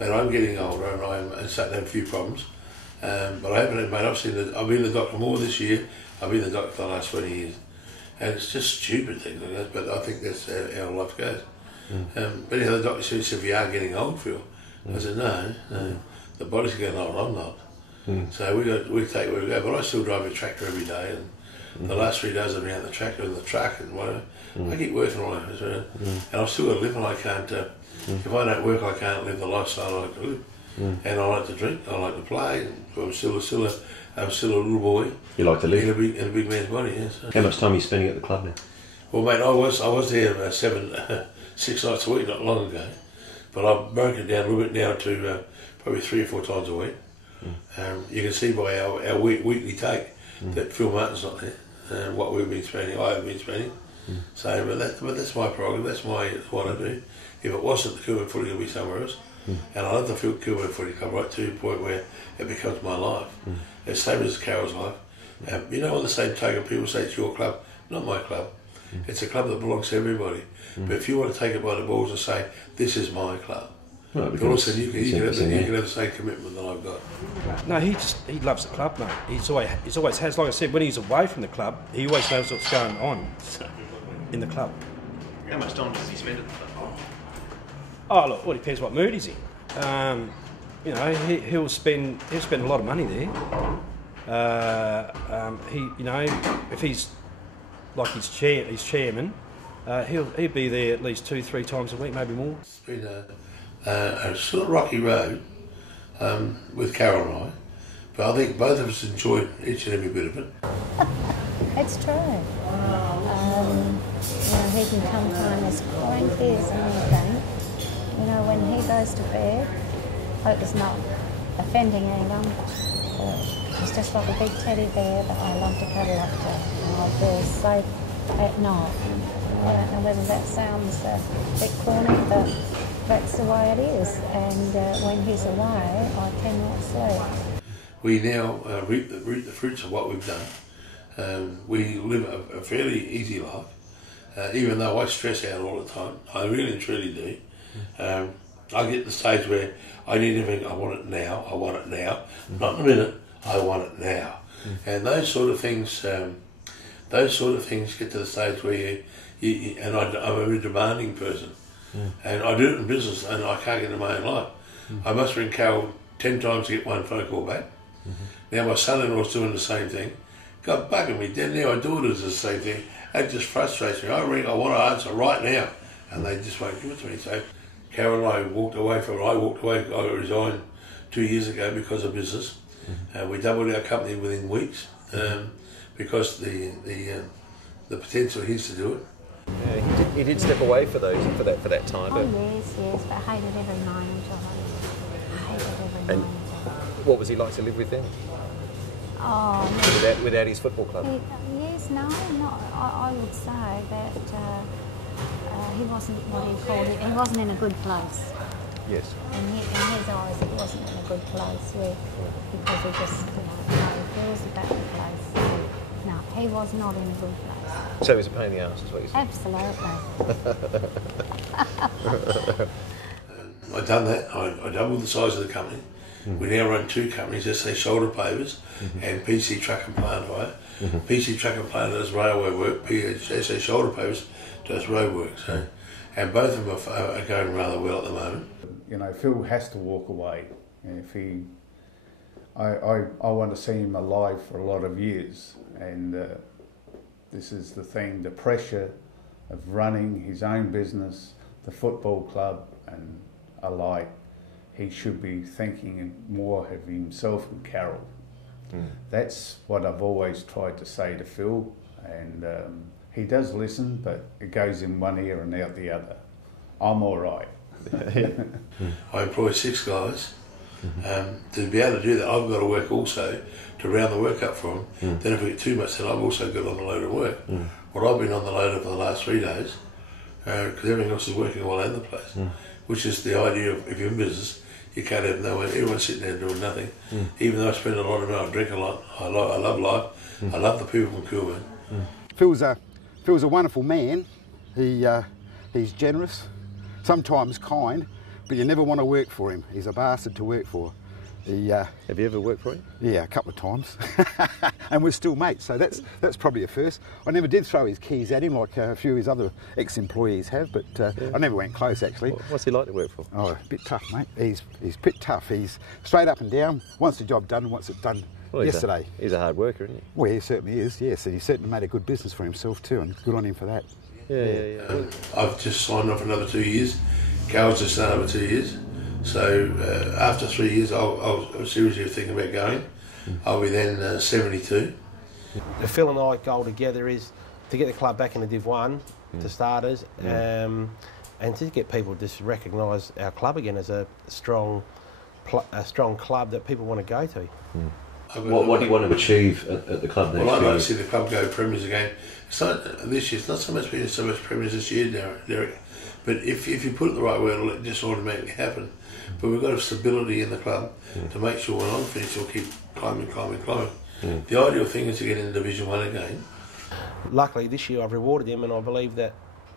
But I'm getting older and I'm starting to have a few problems. But I haven't had, mate, I've been the doctor more this year. I've been the doctor for the last 20 years. And it's just stupid things like that, but I think that's how life goes. But the doctor said, if you are getting old, Phil. I said, no, the body's getting old, I'm not. So we take where we go. But I still drive a tractor every day, and the last 3 days I've been out the tractor and the truck and whatever. I keep working on it, and I've still got to live, and I can't. If I don't work, I can't live the lifestyle I like to live. And I like to drink, I like to play. I'm still a little boy. You like to live in a big man's body. Yes. How much time are you spending at the club now? Well, mate, I was there 6 nights a week not long ago, but I've broken it down a little bit now to probably 3 or 4 times a week. You can see by our weekly take that Phil Martin's not there, what we've been spending, I have been spending. So, but that's my prerogative, that's what I do. If it wasn't the Kilburn Footy, it would be somewhere else. And I love the Kilburn Footy Club right to the point where it becomes my life. It's the same as Carol's life. You know, on the same token, people say it's your club, not my club. It's a club that belongs to everybody. But if you want to take it by the balls and say, this is my club, but also you can have the same commitment that I've got. No, he loves the club, mate. He's always has. Like I said, when he's away from the club, he always knows what's going on in the club. How much time does he spend at the club? Oh, look, well, it depends what mood he's in. You know, he'll spend a lot of money there. You know, if he's like his chairman, he'll be there at least 2-3 times a week, maybe more. It's been a sort of rocky road with Carol and I, but I think both of us enjoyed each and every bit of it. It's true. You know, he can come home as cranky as anything. You know, when he goes to bed, I hope it's not offending anyone. It's just like a big teddy bear that I love to cuddle up to, and I feel safe at night. I don't know whether that sounds a bit corny, but that's the way it is. And when he's away, I cannot sleep. We now reap the fruits of what we've done. We live a fairly easy life, even though I stress out all the time. I really and truly do. I get to the stage where I need everything. I want it now. I want it now. Not in a minute. I want it now. And those sort of things get to the stage where you and I'm a very demanding person, and I do it in business, and I can't get in my own life. I must ring Carol 10 times to get one phone call back. Now my son-in-law's doing the same thing. God bugging me. Then now my daughter does the same thing. It just frustrates me. I ring. I want to answer right now, and they just won't give it to me. So Carol and I walked away from it. I walked away. I resigned 2 years ago because of business. We doubled our company within weeks because the potential is to do it. Yeah, he did step away for that time. Oh yes, but I hated every moment of it. I hated every moment of it. What was he like to live with then? Oh, no. Without his football club? I would say that he wasn't what he called it. He wasn't in a good place. Yes. In his eyes, he wasn't in a good place, because he just, he feels about the place. No, he was not in a good place. So he was a pain in the arse, is what you said? Absolutely. I've done that. I doubled the size of the company. We now run 2 companies, SA Shoulder Pavers and PC Truck and Plant Hire. PC Truck and Plant does railway work, SA Shoulder Pavers does road work. So, and both of them are going rather well at the moment. You know, Phil has to walk away. If I want to see him alive for a lot of years, and this is the thing, the pressure of running his own business, the football club and alike. He should be thinking more of himself and Carol. That's what I've always tried to say to Phil, and he does listen, but it goes in one ear and out the other. I'm all right. I employ 6 guys. To be able to do that, I've got to work also to round the work up for them. Then if we get too much, then I've also got on the load of work. Well, I've been on the loader for the last 3 days because everything else is working all over the place, which is the idea of if you're in business, you can't have no one. Everyone's sitting there doing nothing. Even though I spend a lot of money, I drink a lot. I love life. I love the people from Kilburn. Phil's a wonderful man. He's generous, sometimes kind, but you never want to work for him. He's a bastard to work for. Have you ever worked for him? Yeah, a couple of times. And we're still mates, so that's probably a first. I never did throw his keys at him like a few of his other ex-employees have, but I never went close, actually. What's he like to work for? Oh, a bit tough, mate. He's a bit tough. He's straight up and down, wants the job done, wants it done yesterday. He's a hard worker, isn't he? Well, he certainly is, yes, and he certainly made a good business for himself too, and good on him for that. Yeah. I've just signed off another 2 years. Carol's just done another 2 years. So after 3 years, I'll seriously thinking about going. I'll be then 72. Phil and I goal together is to get the club back into Div 1, to starters, and to get people to just recognise our club again as a strong club that people want to go to. What do you want to achieve at the club next year? Well, I'd like to see the club go premiers again. It's not, this year, it's not so much being so much premiers this year, Derek. But if you put it the right way, it'll just automatically happen. But we've got a stability in the club to make sure when I'm finished, we'll keep climbing. The ideal thing is to get into Division 1 again. Luckily, this year I've rewarded him, and I believe that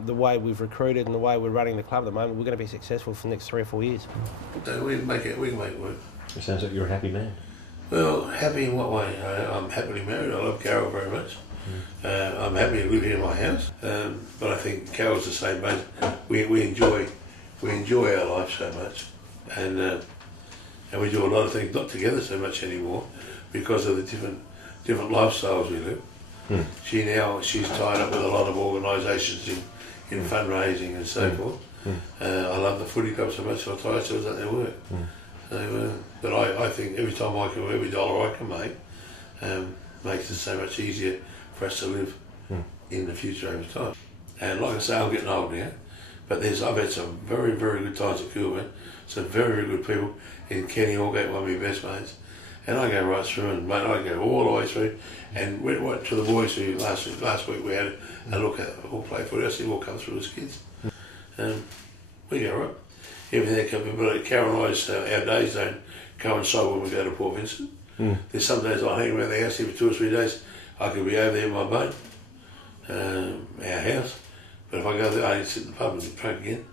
the way we've recruited and the way we're running the club at the moment, we're going to be successful for the next 3 or 4 years. So we can make it work. It sounds like you're a happy man. Well, happy in what way? I'm happily married. I love Carol very much. I'm happy to live here in my house. But I think Carol's the same. But we enjoy our life so much, and we do a lot of things not together so much anymore because of the different lifestyles we live. She's tied up with a lot of organisations in fundraising and so forth. I love the footy club so much I tie ourselves at their work. So, but I think every dollar I can make makes it so much easier for us to live in the future over time. And like I say, I'm getting old now, but I've had some very, very good times at Kilburn, some very, very good people. In Kenny Allgate, one of my best mates, and I go right through, and mate, I go all the way through, and went right to the boys who last week we had a look at all play footy. I see them all come through as kids. We go right. Everything comes in, but Carol and I's our days don't coincide when we go to Port Vincent. There's some days I hang around the house here for 2 or 3 days. I could be over there in my boat, our house, but if I go there, I need to sit in the pub and drink again.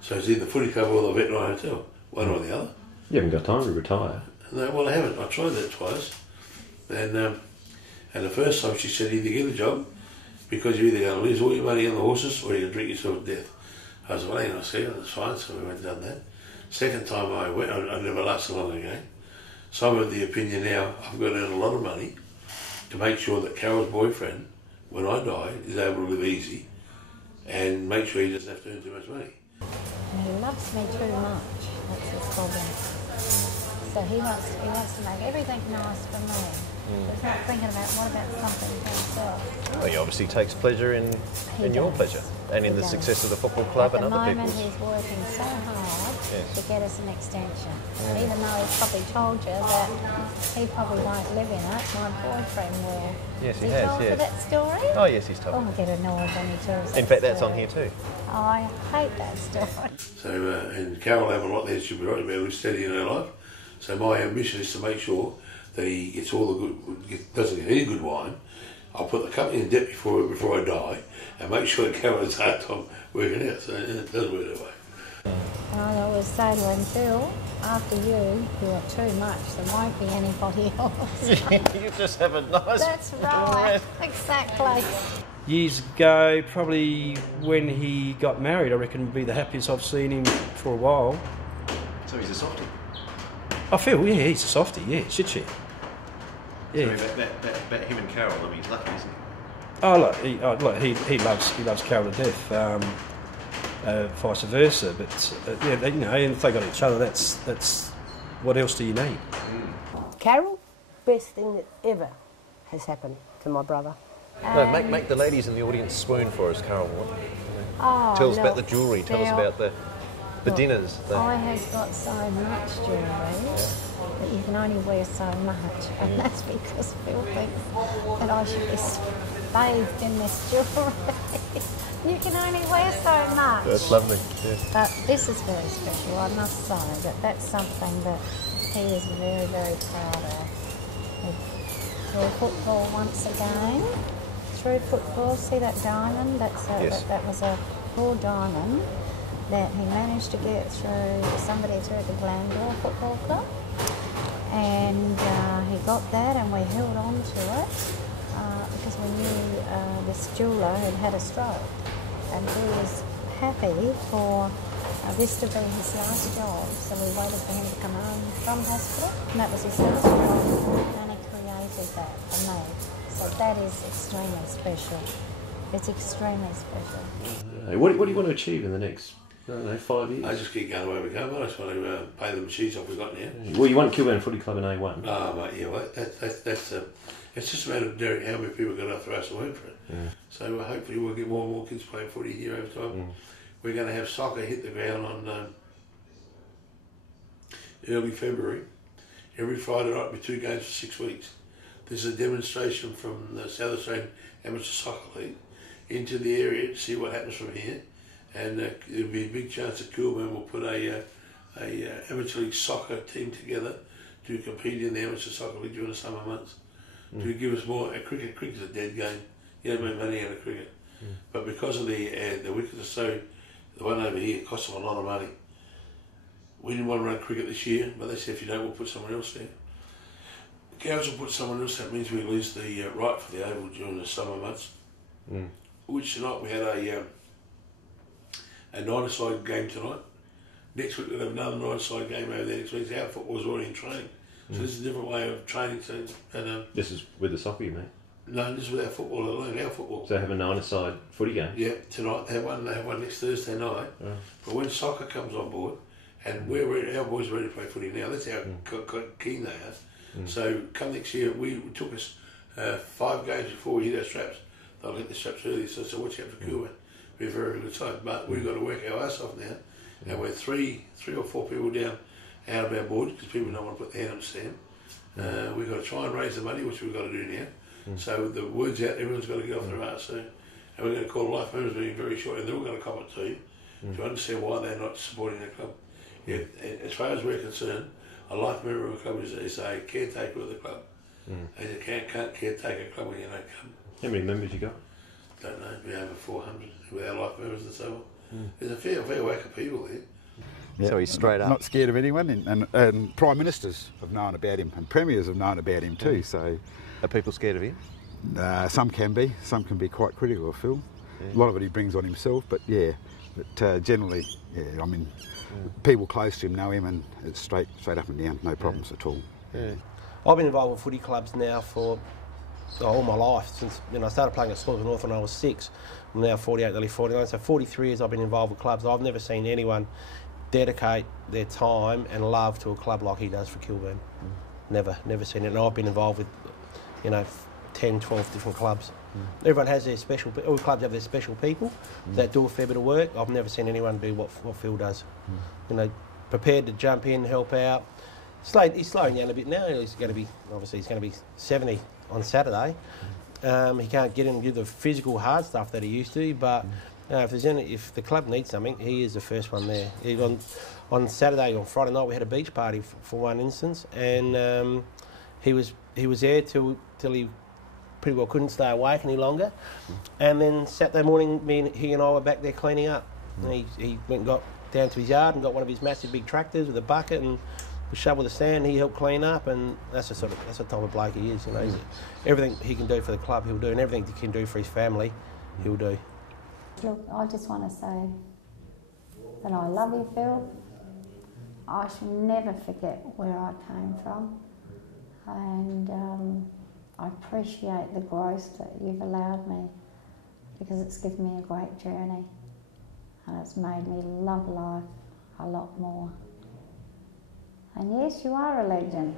So it's either the footy club or the veterinary hotel, one or the other. You haven't got time to retire. No, well, I haven't. I tried that twice, and the first time she said either get a job because you're either going to lose all your money on the horses or you're going to drink yourself to death. I was like, I said, that's fine, so we went and done that. Second time I went, I never lasted long again. So I'm of the opinion now I've got to earn a lot of money to make sure that Carol's boyfriend, when I die, is able to live easy and make sure he doesn't have to earn too much money. He loves me too much, that's his problem. So he wants to make everything nice for me. He's not thinking about what about something for himself. Well, he obviously takes pleasure in your pleasure and in the success of the football club and other people's. At the moment he's working so hard to get us an extension. Even though he's probably told you that he probably won't live in it, my boyfriend will. Yes, he has, told you that story? Oh, yes, he's told Oh, me. I get annoyed when he tells In fact, that's on here too. I hate that story. So, and Carol will have a lot there she'll be right about live steady in her life. So my ambition is to make sure that he gets all the good, doesn't get any good wine. I'll put the company in debt before I die and make sure that Carol has a hard time working out. So it does work that way. And I always say to him, Phil, after you are too much. There won't be anybody else. You just have a nice... That's right, exactly. Years ago, probably when he got married, I reckon would be the happiest I've seen him for a while. So he's a softie. I feel, yeah, he's a softie, yeah, shit. Yeah. So about him and Carol, I mean, he's lucky, isn't he? Oh, look, he loves Carol to death. Vice versa, but yeah, they, and if they got each other, that's what else do you need? Carol, best thing that ever has happened to my brother. No, make the ladies in the audience swoon for us, Carol. Oh, tell us about the jewellery. Tell us about the dinners. I have got so much jewellery that you can only wear so much, and that's because Phil thinks that I should be bathed in this jewellery. You can only wear so much. That's lovely. Yeah. But this is very special, I must say, that's something that he is very, very proud of. Through football once again. Through football, see that diamond? That was a full diamond. that he managed to get through somebody through the Glandore Football Club, and he got that, and we held on to it because we knew this jeweller had had a stroke, and he was happy for this to be his last job, so we waited for him to come home from hospital, and that was his last job, and he created that for me. So that is extremely special. It's extremely special. What do you want to achieve in the next, I don't know, 5 years? I just keep going the way we go. I just want to pay the machines off we've got now. Well, you want Kilburn Footy Club in A1? Oh, mate, yeah, well, that's it's just a matter of Derek, how many people got up for us to work for it. Yeah. So hopefully we'll get more and more kids playing footy here over time. We're going to have soccer hit the ground on early February. Every Friday night, with 2 games for 6 weeks. This is a demonstration from the South Australian Amateur Soccer League into the area to see what happens from here. And there'll be a big chance that Kilburn will put a amateur league soccer team together to compete in the amateur soccer league during the summer months. To give us more. Cricket's a dead game. You don't make money out of cricket. But because of the wickets are so, the one over here costs them a lot of money. We didn't want to run cricket this year, but they said if you don't, we'll put someone else there. The council put someone else. That means we lose the right for the oval during the summer months. Which tonight we had a 9-a-side game tonight. Next week we'll have another 9-a-side game over there next week. Our football's already in training. So this is a different way of training. This is with the soccer, you mean? No, this is with our football alone, our football. So they have a 9-a-side footy game? Yeah, tonight. They have one next Thursday night. But when soccer comes on board, and our boys are ready to play footy now, that's how keen they are. So come next year, it took us 5 games before we hit our straps. They'll hit the straps early, so watch out for Kilburn. Be a very good time. But we've got to work our ass off now. And we're three or four people down out of our board because people don't want to put their hand on the stand. We've got to try and raise the money, which we've got to do now. So the word's out, everyone's got to get off their ass. So, and we're going to call life members meeting very shortly, and they're all going to come up to you to understand why they're not supporting the club. Yeah, as far as we're concerned, a life member of a club is a caretaker of the club. And you can't caretake a club when you don't come. How many members you got? Don't know, be over 400 with our life members and so on. There's a fair whack of people there. Yeah, so he's straight up. Not scared of anyone, and Prime Ministers have known about him, and Premiers have known about him too. So, are people scared of him? Some can be quite critical of Phil. A lot of it he brings on himself, but yeah, but generally, yeah, I mean, people close to him know him, and it's straight up and down, no problems at all. Yeah. I've been involved with footy clubs now for all my life, since I started playing at Squad North when I was 6. I'm now 48, nearly 49, so 43 years I've been involved with clubs. I've never seen anyone dedicate their time and love to a club like he does for Kilburn. Never seen it. And I've been involved with, 10, 12 different clubs. Everyone has their special, all clubs have their special people that do a fair bit of work. I've never seen anyone do what Phil does. Prepared to jump in, help out. He's slowing down a bit now. He's going to be 70 on Saturday. He can't get in and do the physical hard stuff that he used to, but if the club needs something, he is the first one there. On Saturday or Friday night we had a beach party for one instance, and he was there till he pretty well couldn't stay awake any longer, and then Saturday morning he and I were back there cleaning up. And he went and got down to his yard and got one of his massive big tractors with a bucket and shovel the sand. He helped clean up, and that's the type of bloke he is. Everything he can do for the club he'll do, and everything he can do for his family he'll do. Look, I just want to say that I love you, Phil. I shall never forget where I came from, and I appreciate the growth that you've allowed me, because it's given me a great journey and it's made me love life a lot more. And yes, you are a legend.